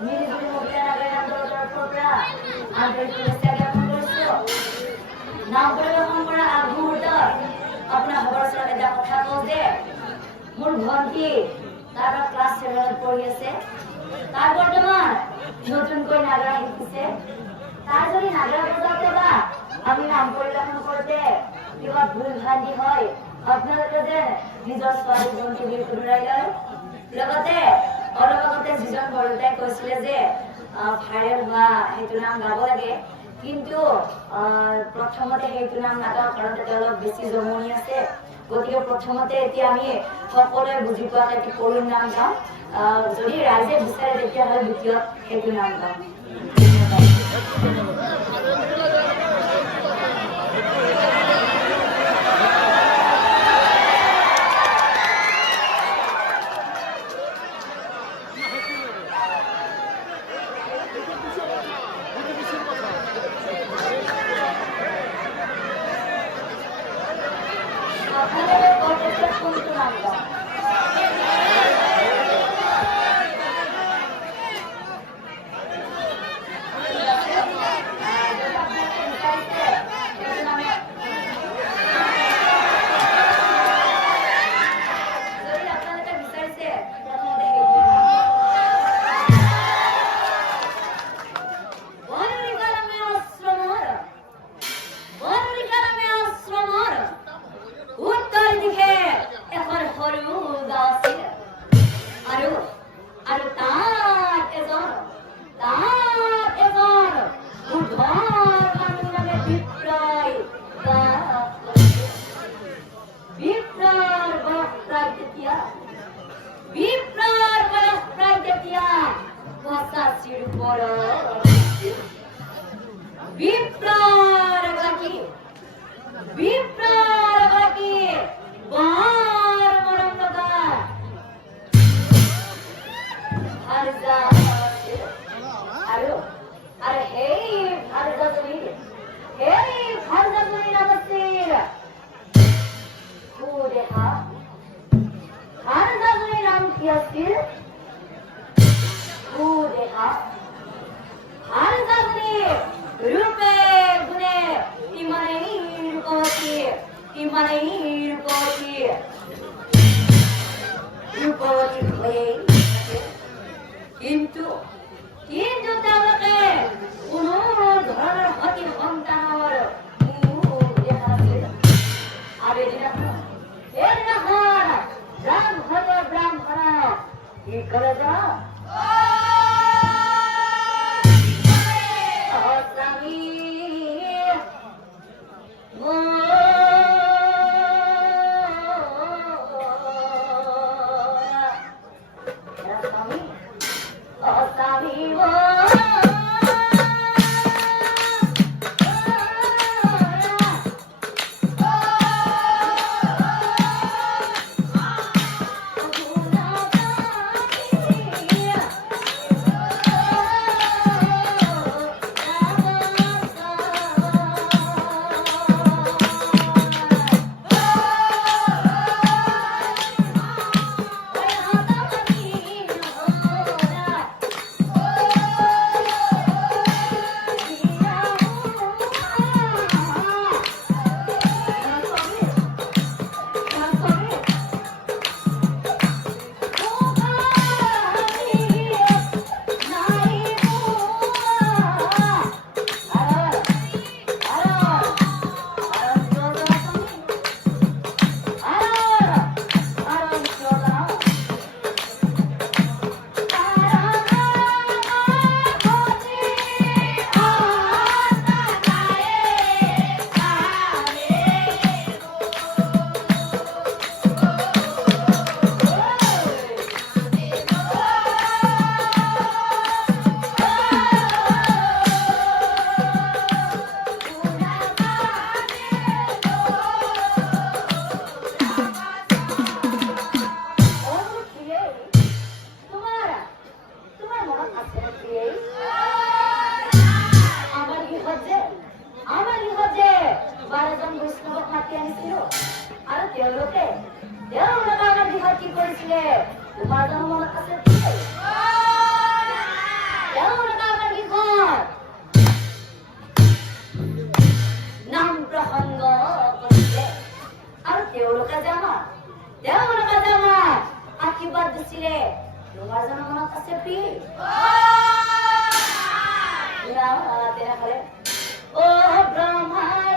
মিলিজুলি মহিলা নাগৰিক আন্দোলনেৰ পৰা আন্তৰিক শুভেচ্ছা জ্ঞাপন কৰিছো। নাম পৰিৱেশন কৰা আগমুহূৰ্তত আপোনাৰ খবৰ ওচৰত এটা কথা কওঁ যে মোৰ ভণ্টি তাৰ ক্লাছ 7ত পঢ়ি আছে। তাই বৰ্তমান নতুনকৈ নাগৰা শিকিছে। তাই যদি নাগৰা বজাওঁতে বা আমি নাম পৰিৱেশন কৰোঁতে কিবা ভুল ভ্ৰান্তি হয় আপোনালোকে যে নিজৰ ছোৱালী ভণ্টি বুলি শুধৰাই লয়। লগতে অলপ আগতে যিজন বৰদেউতাই কৈছিলে যে ভাইৰেল হোৱা সেইটো নাম গাব লাগে, কিন্তু প্ৰথমতে সেইটো নাম নাগাওঁ কাৰণ তাতে অলপ বেছি জমনি আছে। গতিকে প্ৰথমতে এতিয়া আমি সকলোৱে বুজি পোৱাকৈ এটি কৰুণ নাম গাম। যদি ৰাইজে বিচাৰে তেতিয়াহ'লে দ্বিতীয়ত সেইটো নাম গাম। কিন্তু তেওঁলোকে কোনো ধৰণৰ সতী সন্তানৰ আৰু এদিনাখন ব্ৰাহ্মণ কি কৰে তেনেহ'লে অ ব্ৰহ্মায়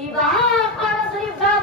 Iba